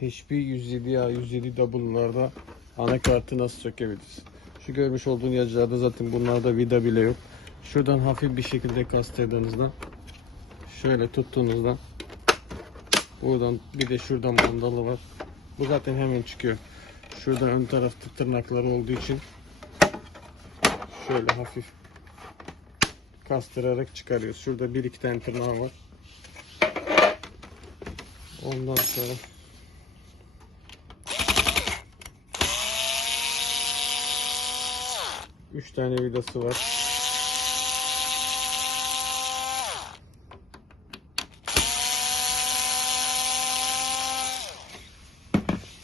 HP 107A 107 W'larda anakartı nasıl sökebiliriz? Şu görmüş olduğun yazılarda zaten bunlarda vida bile yok. Şuradan hafif bir şekilde kastırdığınızda şöyle tuttuğunuzda buradan bir de şuradan mandalı var. Bu zaten hemen çıkıyor. Şurada ön tarafta tırnakları olduğu için şöyle hafif kastırarak çıkarıyoruz. Şurada bir iki tane tırnağı var. Ondan sonra üç tane vidası var.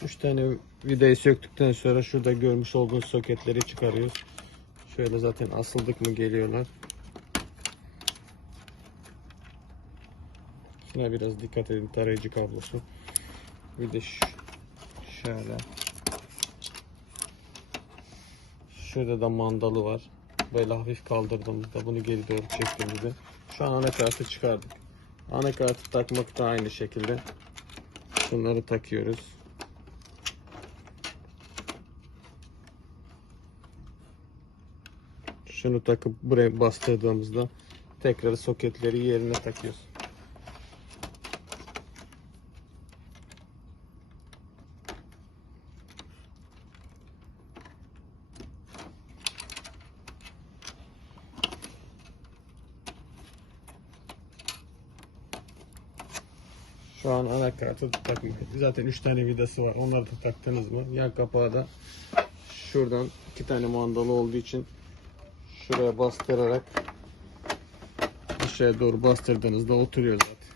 Üç tane vidayı söktükten sonra şurada görmüş olduğunuz soketleri çıkarıyoruz. Şöyle zaten asıldık mı geliyorlar. Şuna biraz dikkat edin tarayıcı kablosu. Bir de şöyle. Şurada da mandalı var. Böyle hafif kaldırdığımızda bunu geri doğru çektiğimizde şu an anakartı çıkardık. Anakartı takmak da aynı şekilde. Bunları takıyoruz. Şunu takıp buraya bastırdığımızda tekrar soketleri yerine takıyoruz. Şu an anakartı takmıyor. Zaten 3 tane vidası var. Onları da taktınız mı? Yan kapağı da şuradan iki tane mandalı olduğu için şuraya bastırarak dışarı doğru bastırdığınızda oturuyor zaten.